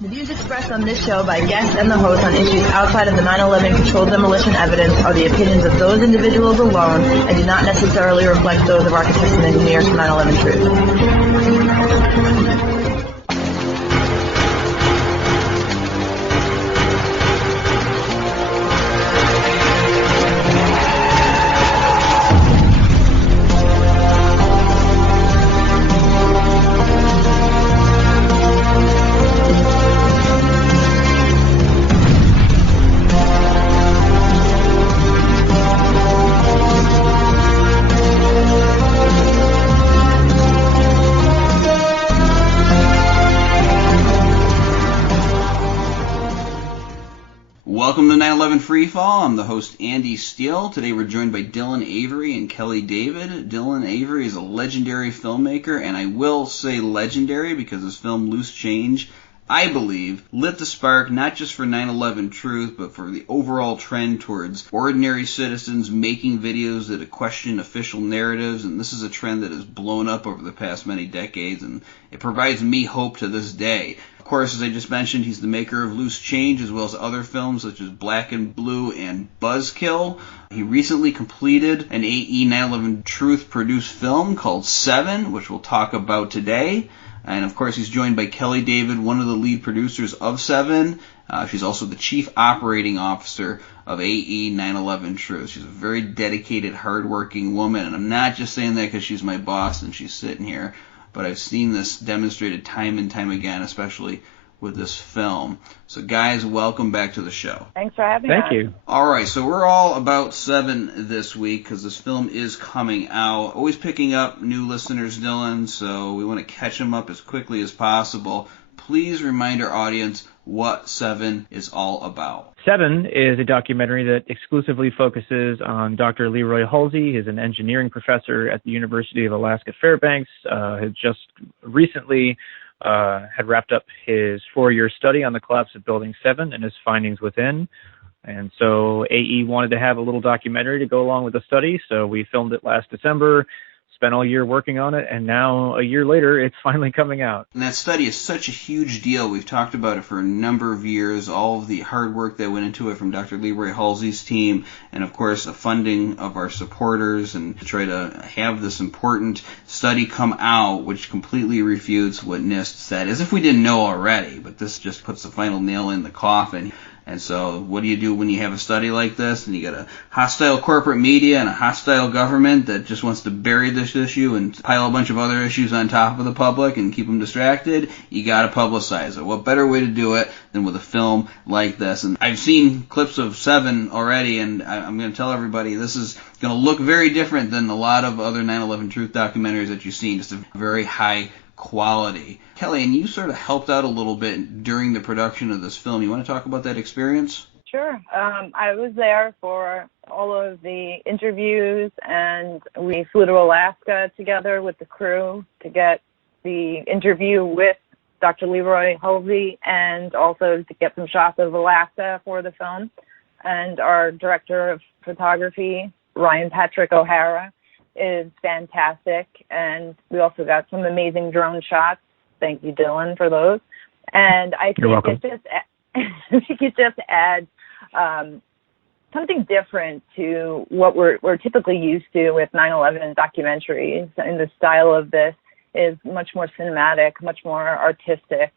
The views expressed on this show by guests and the host on issues outside of the 9/11 controlled demolition evidence are the opinions of those individuals alone and do not necessarily reflect those of architects and engineers for 9/11 Truth. Welcome to 9/11 Freefall. I'm the host, Andy Steele. Today we're joined by Dylan Avery and Kelly David. Dylan Avery is a legendary filmmaker, and I will say legendary because his film Loose Change, I believe, lit the spark not just for 9/11 Truth, but for the overall trend towards ordinary citizens making videos that question official narratives, and this is a trend that has blown up over the past many decades, and it provides me hope to this day. Of course, as I just mentioned, he's the maker of Loose Change, as well as other films such as Black and Blue and Buzzkill. He recently completed an AE 9/11 Truth produced film called Seven, which we'll talk about today. And of course, he's joined by Kelly David, one of the lead producers of Seven. She's also the chief operating officer of AE 9/11 Truth. She's a very dedicated, hardworking woman, and I'm not just saying that because she's my boss and she's sitting here, but I've seen this demonstrated time and time again, especially with this film. So guys, welcome back to the show. Thanks for having us. Thank you. All right, so we're all about Seven this week because this film is coming out. Always picking up new listeners, Dylan, so we want to catch them up as quickly as possible. Please remind our audience what Seven is all about. Seven is a documentary that exclusively focuses on Dr. Leroy Hulsey. He's an engineering professor at the University of Alaska Fairbanks. Has just recently had wrapped up his 4-year study on the collapse of Building 7 and his findings within. And so AE wanted to have a little documentary to go along with the study, so we filmed it last December, spent all year working on it, and now, a year later, it's finally coming out. And that study is such a huge deal. We've talked about it for a number of years, all of the hard work that went into it from Dr. Leroy Hulsey's team, and of course the funding of our supporters, and to try to have this important study come out, which completely refutes what NIST said, as if we didn't know already, but this just puts the final nail in the coffin. And so what do you do when you have a study like this and you got a hostile corporate media and a hostile government that just wants to bury this issue and pile a bunch of other issues on top of the public and keep them distracted? You got to publicize it. What better way to do it than with a film like this? And I've seen clips of Seven already, and I'm going to tell everybody this is going to look very different than a lot of other 9/11 Truth documentaries that you've seen. Just a very high quality. Kelly, and you sort of helped out a little bit during the production of this film. You want to talk about that experience? Sure. I was there for all of the interviews, and we flew to Alaska together with the crew to get the interview with Dr. Leroy Hulsey and also to get some shots of Alaska for the film. And our director of photography, Ryan Patrick O'Hara, is fantastic, and we also got some amazing drone shots. Thank you, Dylan, for those. And I think it just adds something different to what we're typically used to with 9/11 documentaries. And the style of this is much more cinematic, much more artistic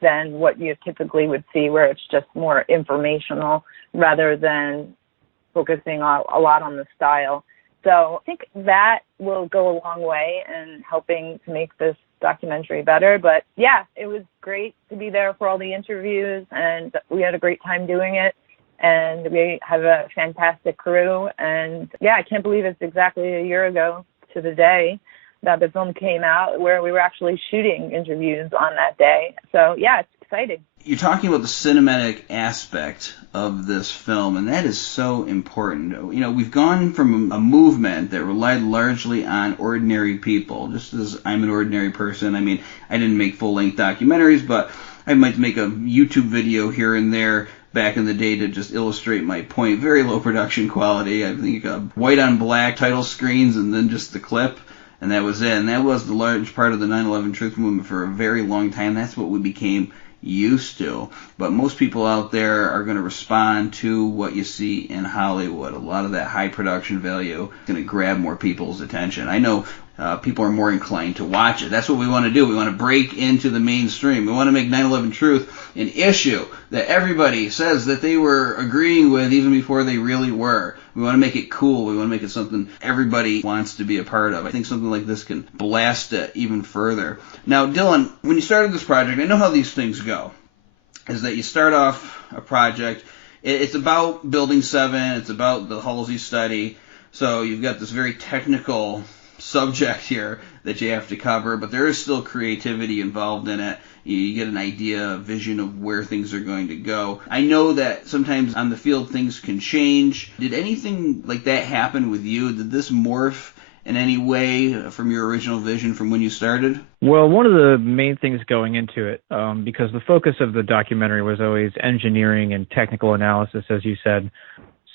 than what you typically would see, where it's just more informational rather than focusing a lot on the style. So I think that will go a long way in helping to make this documentary better. But yeah, it was great to be there for all the interviews, and we had a great time doing it. And we have a fantastic crew. And yeah, I can't believe it's exactly a year ago to the day that the film came out, where we were actually shooting interviews on that day. So yeah, it's exciting. You're talking about the cinematic aspect of this film, and that is so important. You know, we've gone from a movement that relied largely on ordinary people, just as I'm an ordinary person. I mean, I didn't make full-length documentaries, but I might make a YouTube video here and there back in the day to just illustrate my point. Very low production quality. I think white on black title screens and then just the clip. And that was it. And that was the large part of the 9/11 truth movement for a very long time. That's what we became used to. But most people out there are going to respond to what you see in Hollywood. A lot of that high production value is going to grab more people's attention. I know people are more inclined to watch it. That's what we want to do. We want to break into the mainstream. We want to make 9/11 Truth an issue that everybody says that they were agreeing with even before they really were. We want to make it cool. We want to make it something everybody wants to be a part of. I think something like this can blast it even further. Now, Dylan, when you started this project, I know how these things go, is that you start off a project. It's about Building 7. It's about the Hulsey study. So you've got this very technical subject here that you have to cover, but there is still creativity involved in it. You get an idea, a vision of where things are going to go. I know that sometimes on the field things can change. Did anything like that happen with you? Did this morph in any way from your original vision from when you started? Well, one of the main things going into it, because the focus of the documentary was always engineering and technical analysis, as you said.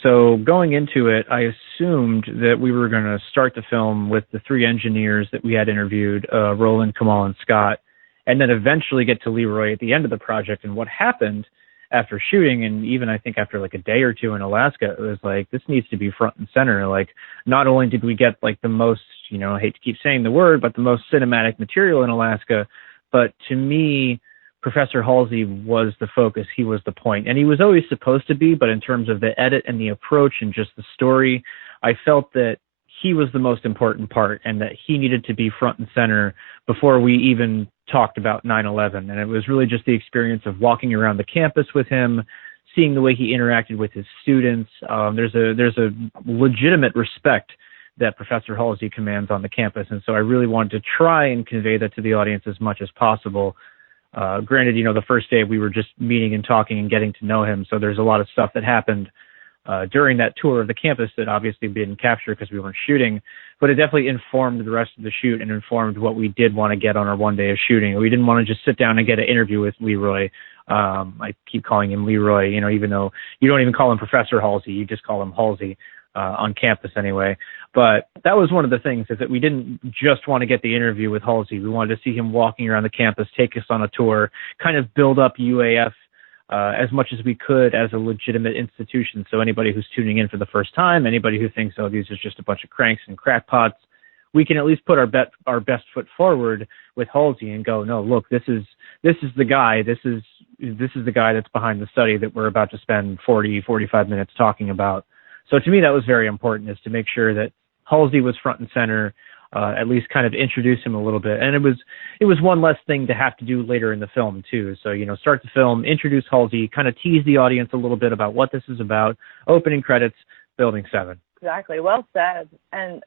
So going into it, I assumed that we were going to start the film with the three engineers that we had interviewed, Roland, Kamal, and Scott, and then eventually get to Leroy at the end of the project. And what happened after shooting, and even I think after like a day or two in Alaska, it was like, this needs to be front and center. Like, not only did we get like the most, I hate to keep saying the word, but the most cinematic material in Alaska, but to me, Professor Hulsey was the focus. He was the point. And he was always supposed to be, but in terms of the edit and the approach and just the story, I felt that he was the most important part and that he needed to be front and center before we even talked about 9/11. And it was really just the experience of walking around the campus with him, seeing the way he interacted with his students. There's a legitimate respect that Professor Hulsey commands on the campus. And so I really wanted to try and convey that to the audience as much as possible. Granted, the first day we were just meeting and talking and getting to know him. So there's a lot of stuff that happened during that tour of the campus that obviously we didn't capture because we weren't shooting, but it definitely informed the rest of the shoot and informed what we did want to get on our one day of shooting. We didn't want to just sit down and get an interview with Leroy. I keep calling him Leroy, even though you don't even call him Professor Hulsey, you just call him Hulsey on campus anyway. But that was one of the things, is that we didn't just want to get the interview with Hulsey. We wanted to see him walking around the campus, take us on a tour, kind of build up UAF as much as we could as a legitimate institution. So anybody who's tuning in for the first time, anybody who thinks, oh, these are just a bunch of cranks and crackpots, we can at least put our best foot forward with Hulsey and go, no, look, this is the guy. This is the guy that's behind the study that we're about to spend 45 minutes talking about. So to me, that was very important, is to make sure that Hulsey was front and center, at least kind of introduce him a little bit. And it was one less thing to have to do later in the film too. So, start the film, introduce Hulsey, kind of tease the audience a little bit about what this is about, opening credits, Building 7. Exactly. Well said. And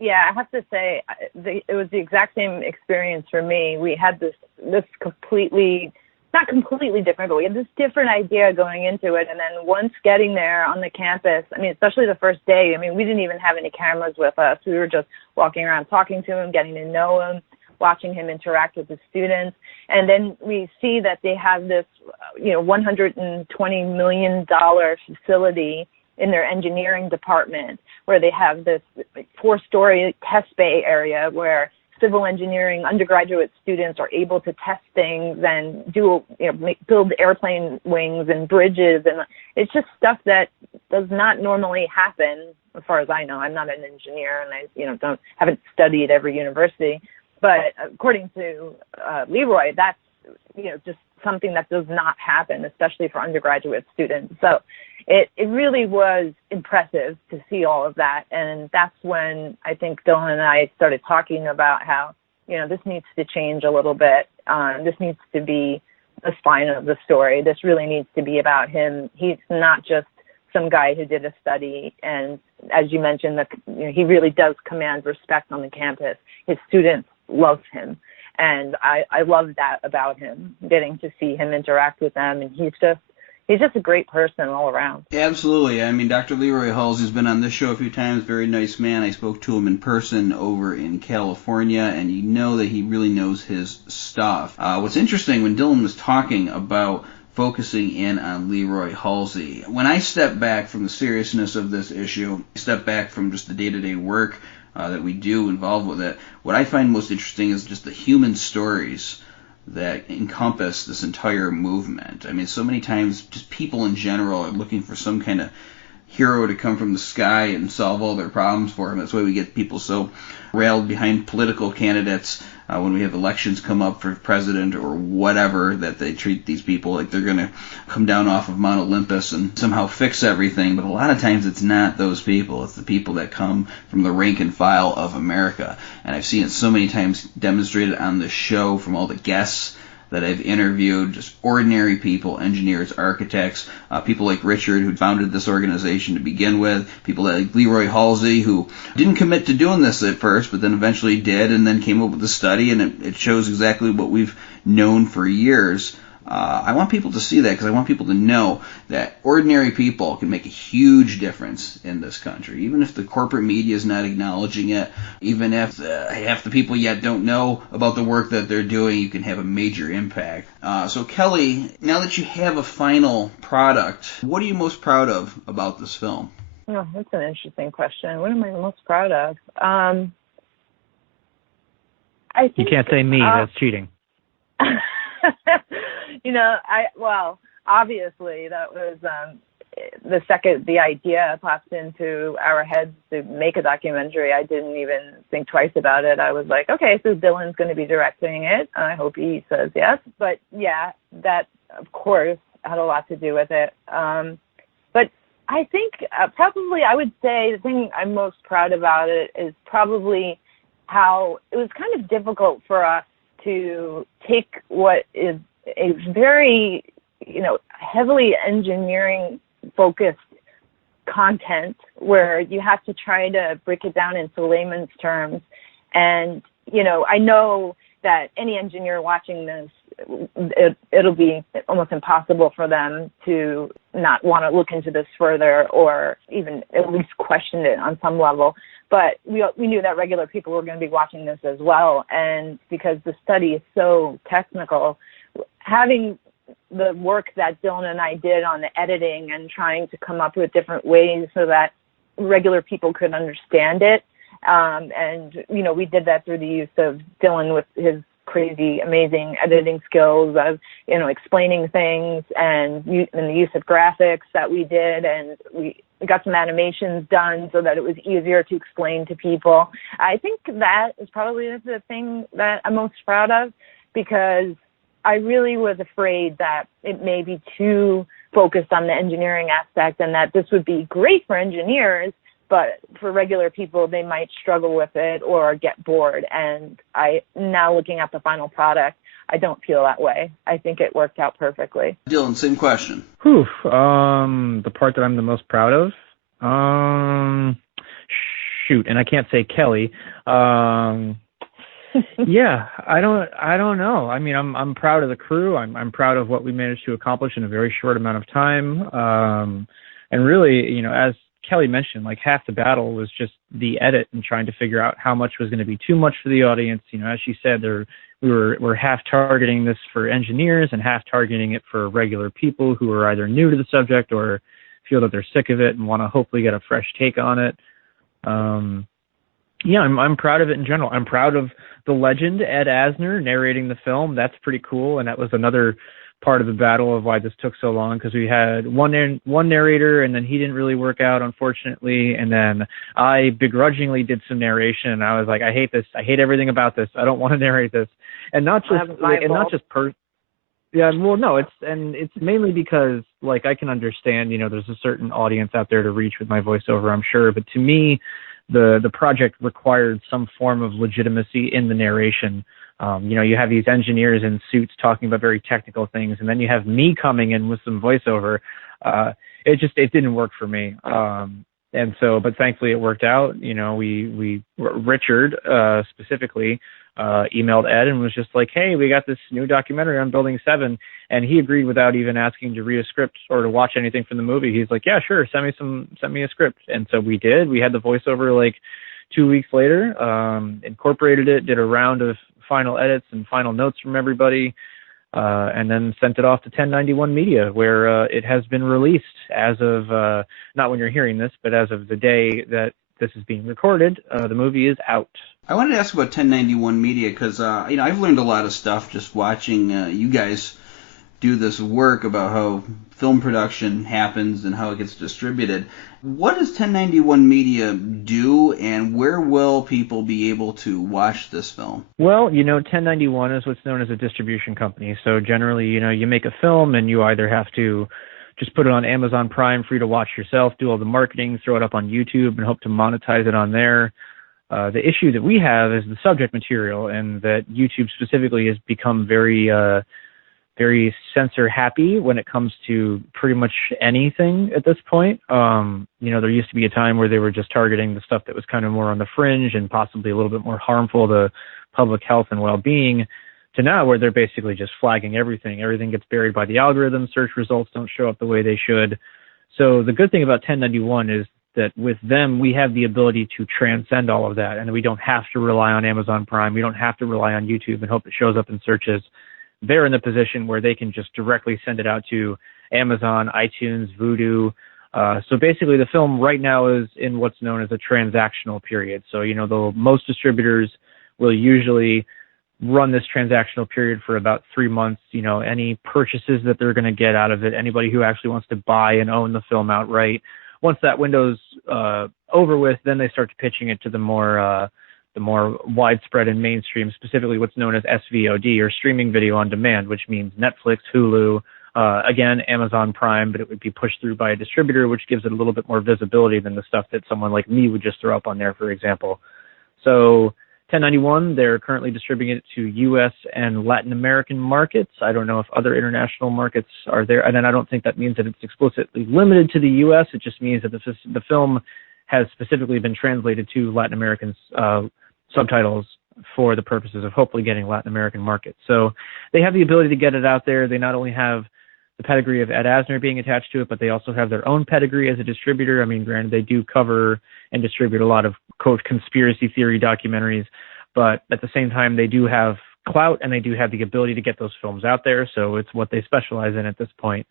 yeah, I have to say, it was the exact same experience for me. We had this completely, not completely different, but we had this different idea going into it. And then once getting there on the campus, especially the first day, we didn't even have any cameras with us. We were just walking around, talking to him, getting to know him, watching him interact with the students. And then we see that they have this, $120 million facility in their engineering department, where they have this 4-story test bay area where civil engineering undergraduate students are able to test things and build airplane wings and bridges. And it's just stuff that does not normally happen, as far as I know. I'm not an engineer, and I haven't studied every university. But according to Leroy, that's just something that does not happen, especially for undergraduate students. So it really was impressive to see all of that. And that's when I think Dylan and I started talking about how, this needs to change a little bit. This needs to be the spine of the story. This really needs to be about him. He's not just some guy who did a study. And as you mentioned, he really does command respect on the campus. His students love him. And I love that about him, getting to see him interact with them. And he's just a great person all around. Absolutely. Dr. Leroy Hulsey has been on this show a few times. Very nice man. I spoke to him in person over in California, and you know that he really knows his stuff. What's interesting, when Dylan was talking about focusing in on Leroy Hulsey, when I step back from the seriousness of this issue, step back from just the day-to-day work that we do involved with it, what I find most interesting is just the human stories that encompass this entire movement. I mean, so many times just people in general are looking for some kind of hero to come from the sky and solve all their problems for them. That's why we get people so railed behind political candidates when we have elections come up for president or whatever, that they treat these people like they're going to come down off of Mount Olympus and somehow fix everything. But a lot of times it's not those people. It's the people that come from the rank and file of America. And I've seen it so many times demonstrated on the show from all the guests that I've interviewed, just ordinary people, engineers, architects, people like Richard, who founded this organization to begin with, people like Leroy Hulsey, who didn't commit to doing this at first, but then eventually did, and then came up with a study, and it shows exactly what we've known for years. I want people to see that, because I want people to know that ordinary people can make a huge difference in this country. Even if the corporate media is not acknowledging it, even if half the people yet don't know about the work that they're doing, you can have a major impact. So Kelly, now that you have a final product, what are you most proud of about this film? Oh, that's an interesting question. What am I most proud of? I think, you can't say me. That's cheating. Obviously that was the second the idea popped into our heads to make a documentary. I didn't even think twice about it. I was like, okay, so Dylan's going to be directing it. I hope he says yes. But yeah, that of course had a lot to do with it. But I think probably I would say the thing I'm most proud about it is probably how it was kind of difficult for us to take what is a very, heavily engineering focused content where you have to try to break it down into layman's terms. And, I know that any engineer watching this, it'll be almost impossible for them to not want to look into this further or even at least question it on some level. But we knew that regular people were going to be watching this as well. And because the study is so technical, having the work that Dylan and I did on the editing and trying to come up with different ways so that regular people could understand it. And we did that through the use of Dylan with his crazy, amazing editing skills of, explaining things and the use of graphics that we did. And we got some animations done so that it was easier to explain to people. I think that is probably the thing that I'm most proud of, because I really was afraid that it may be too focused on the engineering aspect and that this would be great for engineers, but for regular people, they might struggle with it or get bored. And now looking at the final product, I don't feel that way. I think it worked out perfectly. Dylan, same question. The part that I'm the most proud of? And I can't say Kelly. Yeah, I don't know. I mean, I'm proud of the crew. I'm proud of what we managed to accomplish in a very short amount of time. And really, as Kelly mentioned, like half the battle was just the edit and trying to figure out how much was going to be too much for the audience. As she said, we're half targeting this for engineers and half targeting it for regular people who are either new to the subject or feel that they're sick of it and want to hopefully get a fresh take on it. I'm proud of it in general. I'm proud of the legend, Ed Asner, narrating the film. That's pretty cool. And that was another part of the battle of why this took so long, because we had one narrator and then he didn't really work out, unfortunately. And then I begrudgingly did some narration and I was like, I hate this. I hate everything about this. I don't want to narrate this. And not just it's mainly because I can understand, there's a certain audience out there to reach with my voiceover, I'm sure. But to me, the project required some form of legitimacy in the narration. You have these engineers in suits talking about very technical things, and then you have me coming in with some voiceover. It didn't work for me. But thankfully it worked out. Richard specifically emailed Ed and was just like, hey, we got this new documentary on Building 7. And he agreed without even asking to read a script or to watch anything from the movie. He's like, yeah, sure. Send me a script. And so we did. We had the voiceover 2 weeks later, incorporated it, did a round of final edits and final notes from everybody, and then sent it off to 1091 Media, where it has been released as of, not when you're hearing this, but as of the day that this is being recorded, the movie is out. I wanted to ask about 1091 Media because, I've learned a lot of stuff just watching you guys do this work about how film production happens and how it gets distributed. What does 1091 Media do, and where will people be able to watch this film? Well, 1091 is what's known as a distribution company. So generally, you make a film and you either have to just put it on Amazon Prime for you to watch yourself, do all the marketing, throw it up on YouTube, and hope to monetize it on there. The issue that we have is the subject material, and that YouTube specifically has become very censor happy when it comes to pretty much anything at this point. There used to be a time where they were just targeting the stuff that was kind of more on the fringe and possibly a little bit more harmful to public health and well-being, to now where they're basically just flagging everything. Everything gets buried by the algorithm. Search results don't show up the way they should. So the good thing about 1091 is that with them, we have the ability to transcend all of that, and we don't have to rely on Amazon Prime. We don't have to rely on YouTube and hope it shows up in searches. They're in the position where they can just directly send it out to Amazon, iTunes, Vudu. So basically the film right now is in what's known as a transactional period. So, most distributors will usually run this transactional period for about 3 months. Any purchases that they're going to get out of it, anybody who actually wants to buy and own the film outright. Once that window's over with, then they start pitching it to the more widespread and mainstream, specifically what's known as SVOD, or streaming video on demand, which means Netflix, Hulu, again, Amazon Prime, but it would be pushed through by a distributor, which gives it a little bit more visibility than the stuff that someone like me would just throw up on there, for example. So 1091, they're currently distributing it to U.S. and Latin American markets. I don't know if other international markets are there. And then I don't think that means that it's explicitly limited to the U.S. It just means that the film has specifically been translated to Latin American subtitles for the purposes of hopefully getting Latin American markets. So they have the ability to get it out there. They not only have the pedigree of Ed Asner being attached to it, but they also have their own pedigree as a distributor. I mean, granted, they do cover and distribute a lot of, quote, conspiracy theory documentaries, but at the same time, they do have clout and they do have the ability to get those films out there. So it's what they specialize in at this point.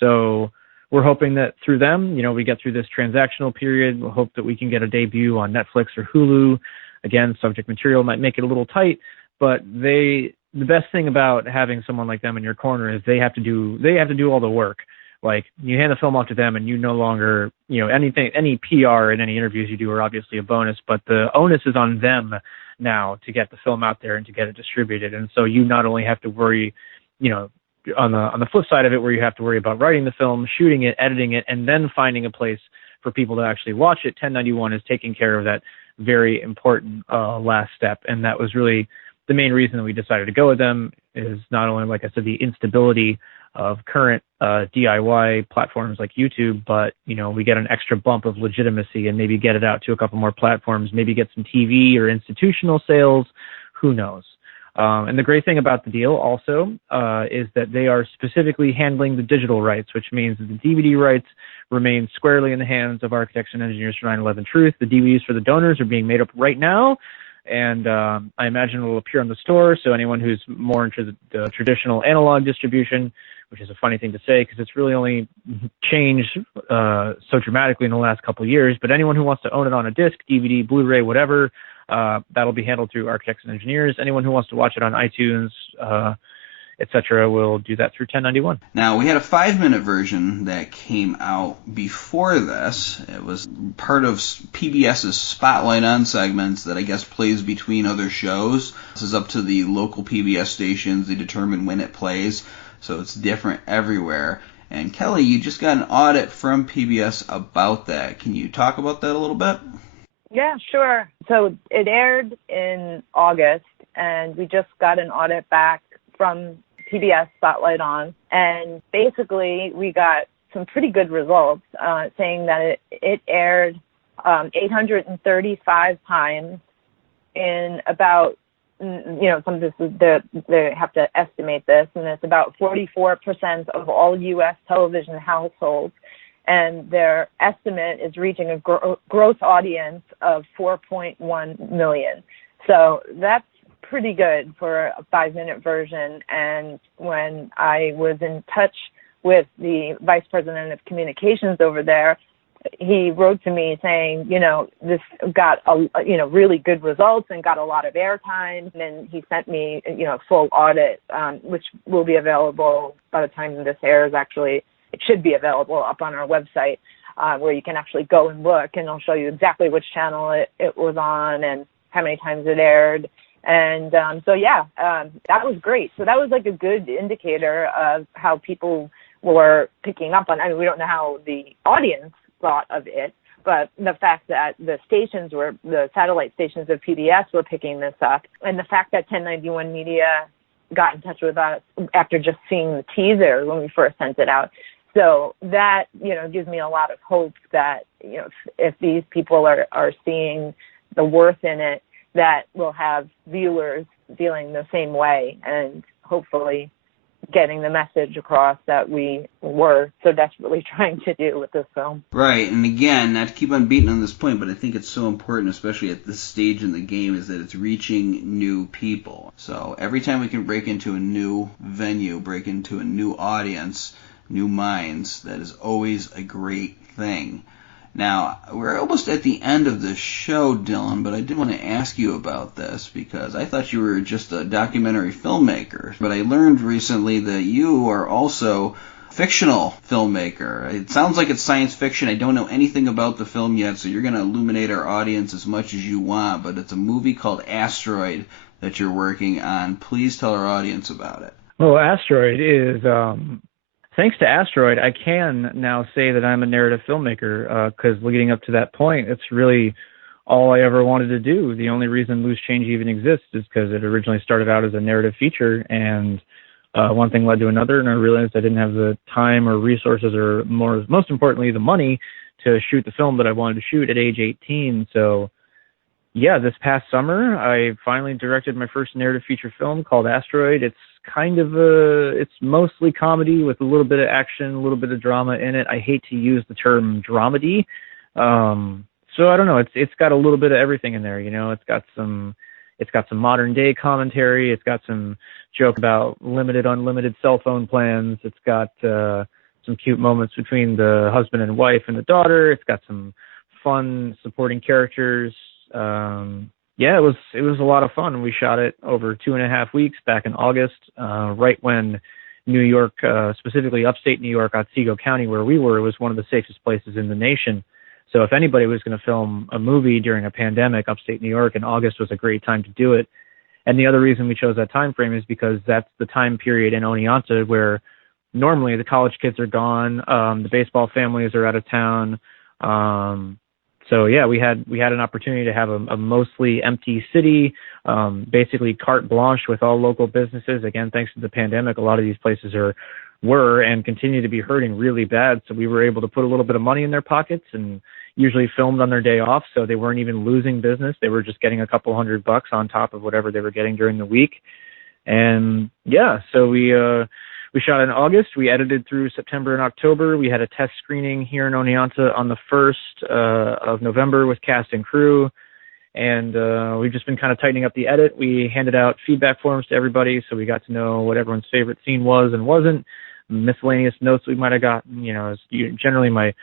So we're hoping that through them, we get through this transactional period. We'll hope that we can get a debut on Netflix or Hulu. Again, subject material might make it a little tight, but the best thing about having someone like them in your corner is they have to do all the work. Like, you hand the film off to them and you no longer, any PR and any interviews you do are obviously a bonus, but the onus is on them now to get the film out there and to get it distributed. And so you not only have to worry, on the flip side of it, where you have to worry about writing the film, shooting it, editing it, and then finding a place for people to actually watch it. 1091 is taking care of that very important last step. And that was really the main reason that we decided to go with them, is not only, like I said, the instability of current DIY platforms like YouTube, but, we get an extra bump of legitimacy and maybe get it out to a couple more platforms, maybe get some TV or institutional sales, who knows. And the great thing about the deal also is that they are specifically handling the digital rights, which means that the DVD rights remain squarely in the hands of architects and engineers for 9/11 Truth. The DVDs for the donors are being made up right now, and I imagine it will appear on the store. So anyone who's more into the traditional analog distribution, which is a funny thing to say because it's really only changed so dramatically in the last couple of years, but anyone who wants to own it on a disc, DVD, Blu-ray, whatever, that'll be handled through architects and engineers. Anyone who wants to watch it on iTunes, etc., will do that through 1091. Now, we had a 5-minute version that came out before this. It was part of PBS's Spotlight On segments that I guess plays between other shows. This is up to the local PBS stations. They determine when it plays, so it's different everywhere. And Kelly, you just got an audit from PBS about that. Can you talk about that a little bit? Yeah, sure. So it aired in August, and we just got an audit back from PBS Spotlight On, and basically we got some pretty good results, saying that it aired 835 times in about, some of this is they have to estimate this, and it's about 44% of all U.S. television households, and their estimate is reaching a gross audience of 4.1 million. So that's pretty good for a 5-minute version. And when I was in touch with the vice president of communications over there, he wrote to me saying, this got really good results and got a lot of airtime. And he sent me, a full audit, which will be available by the time this airs. Actually, it should be available up on our website, where you can actually go and look, and it'll show you exactly which channel it was on and how many times it aired. And that was great. So that was like a good indicator of how people were picking up on. I mean, we don't know how the audience thought of it, but the fact that the satellite stations of PBS were picking this up, and the fact that 1091 Media got in touch with us after just seeing the teaser when we first sent it out. So that, gives me a lot of hope that, if these people are seeing the worth in it, that we'll have viewers feeling the same way and hopefully getting the message across that we were so desperately trying to do with this film. Right, and again, not to keep on beating on this point, but I think it's so important, especially at this stage in the game, is that it's reaching new people. So every time we can break into a new venue, break into a new audience, new minds, that is always a great thing. Now, we're almost at the end of the show, Dylan, but I did want to ask you about this because I thought you were just a documentary filmmaker, but I learned recently that you are also a fictional filmmaker. It sounds like it's science fiction. I don't know anything about the film yet, so you're going to illuminate our audience as much as you want, but it's a movie called Asteroid that you're working on. Please tell our audience about it. Well, Asteroid is... Thanks to Asteroid, I can now say that I'm a narrative filmmaker because leading up to that point, it's really all I ever wanted to do. The only reason Loose Change even exists is because it originally started out as a narrative feature, and one thing led to another, and I realized I didn't have the time or resources or, most importantly, the money to shoot the film that I wanted to shoot at age 18. So, yeah, this past summer, I finally directed my first narrative feature film called Asteroid. It's it's mostly comedy with a little bit of action, a little bit of drama in it. I hate to use the term dramedy. So I don't know. It's got a little bit of everything in there. It's got some modern day commentary. It's got some joke about limited, unlimited cell phone plans. It's got some cute moments between the husband and wife and the daughter. It's got some fun supporting characters. It was a lot of fun. We shot it over 2.5 weeks back in August, right when New York, specifically upstate New York, Otsego County, where we were, was one of the safest places in the nation. So if anybody was going to film a movie during a pandemic, upstate New York in August was a great time to do it. And the other reason we chose that time frame is because that's the time period in Oneonta where normally the college kids are gone, the baseball families are out of town. So yeah, we had an opportunity to have a mostly empty city, basically carte blanche with all local businesses. Again, thanks to the pandemic, a lot of these places were and continue to be hurting really bad. So we were able to put a little bit of money in their pockets and usually filmed on their day off. So they weren't even losing business. They were just getting a couple $100 on top of whatever they were getting during the week. And yeah, so we shot in August. We edited through September and October. We had a test screening here in Oneonta on the 1st of November with cast and crew. And we've just been kind of tightening up the edit. We handed out feedback forms to everybody, so we got to know what everyone's favorite scene was and wasn't. Miscellaneous notes we might have gotten. Generally my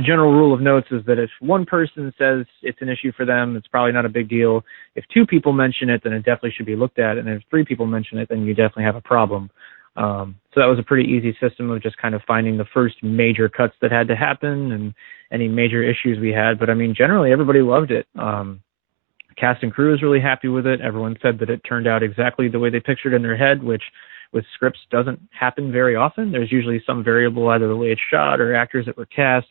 general rule of notes is that if one person says it's an issue for them, it's probably not a big deal. If 2 people mention it, then it definitely should be looked at. And if 3 people mention it, then you definitely have a problem. So that was a pretty easy system of just kind of finding the first major cuts that had to happen and any major issues we had. But I mean, generally everybody loved it. Cast and crew was really happy with it. Everyone said that it turned out exactly the way they pictured in their head, which with scripts doesn't happen very often. There's usually some variable, either the way it's shot or actors that were cast.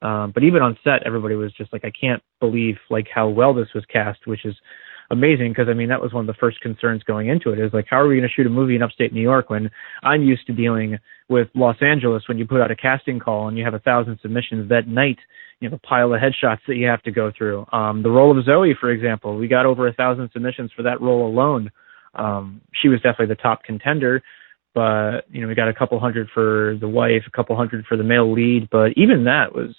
But even on set, everybody was just like, I can't believe like how well this was cast, which is amazing, because I mean that was one of the first concerns going into it, is like, how are we going to shoot a movie in upstate New York when I'm used to dealing with Los Angeles when you put out a casting call and you have 1,000 submissions that night, you have a pile of headshots that you have to go through. The role of Zoe, for example, we got over 1,000 submissions for that role alone. She was definitely the top contender, but we got a couple hundred for the wife, a couple hundred for the male lead, but even that was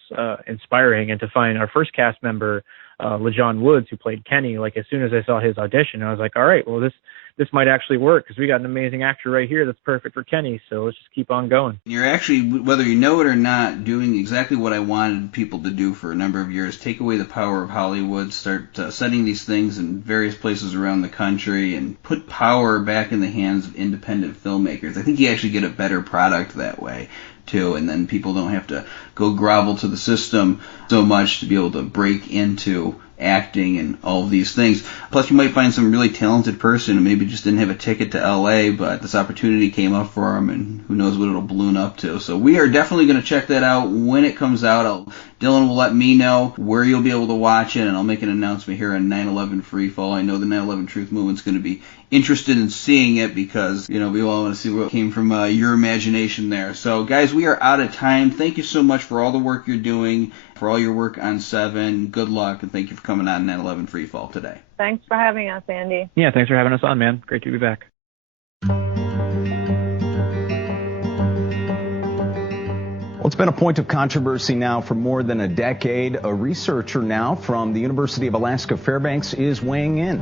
inspiring. And to find our first cast member, LaJohn Woods, who played Kenny, like as soon as I saw his audition, I was like, all right, well, this this might actually work because we got an amazing actor right here that's perfect for Kenny. So let's just keep on going. You're actually, whether you know it or not, doing exactly what I wanted people to do for a number of years. Take away the power of Hollywood, start setting these things in various places around the country, and put power back in the hands of independent filmmakers. I think you actually get a better product that way, too, and then people don't have to go grovel to the system so much to be able to break into acting and all of these things. Plus, you might find some really talented person who maybe just didn't have a ticket to LA, but this opportunity came up for them, and who knows what it'll balloon up to. So we are definitely going to check that out when it comes out. Dylan will let me know where you'll be able to watch it, and I'll make an announcement here on 9/11 Freefall. I know the 9/11 Truth Movement's going to be interested in seeing it because, we all want to see what came from your imagination there. So, guys, we are out of time. Thank you so much for all the work you're doing, for all your work on 7. Good luck, and thank you for coming on 9/11 Freefall today. Thanks for having us, Andy. Yeah, thanks for having us on, man. Great to be back. Well, it's been a point of controversy now for more than a decade. A researcher now from the University of Alaska Fairbanks is weighing in.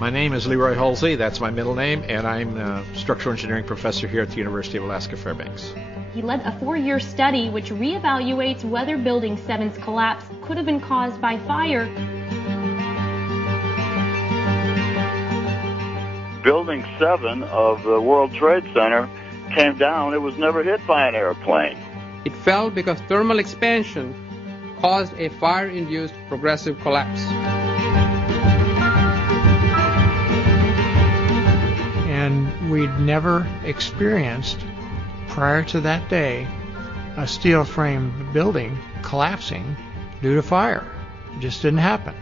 My name is Leroy Hulsey, that's my middle name, and I'm a structural engineering professor here at the University of Alaska Fairbanks. He led a 4-year study which reevaluates whether Building 7's collapse could have been caused by fire. Building 7 of the World Trade Center came down. It was never hit by an airplane. It fell because thermal expansion caused a fire-induced progressive collapse. And we'd never experienced, prior to that day, a steel frame building collapsing due to fire. It just didn't happen.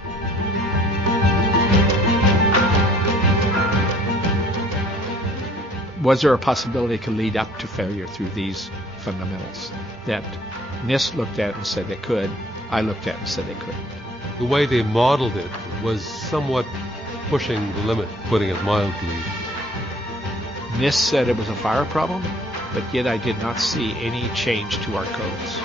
Was there a possibility it could lead up to failure through these fundamentals that NIST looked at and said they could, I looked at and said they could? The way they modeled it was somewhat pushing the limit, putting it mildly. NIST said it was a fire problem, but yet I did not see any change to our codes.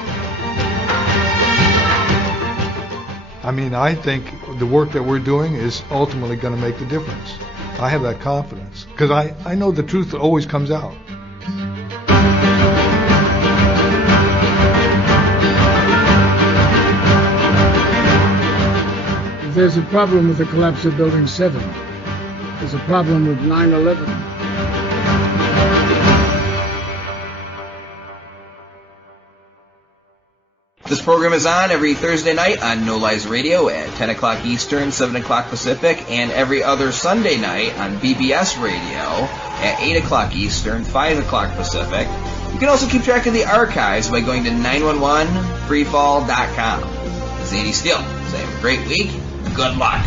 I mean, I think the work that we're doing is ultimately going to make the difference. I have that confidence because I know the truth always comes out. If there's a problem with the collapse of Building 7, there's a problem with 9/11. This program is on every Thursday night on No Lies Radio at 10 o'clock Eastern, 7 o'clock Pacific, and every other Sunday night on BBS Radio at 8 o'clock Eastern, 5 o'clock Pacific. You can also keep track of the archives by going to 911freefall.com. This is Andy Steele saying, great week, good luck.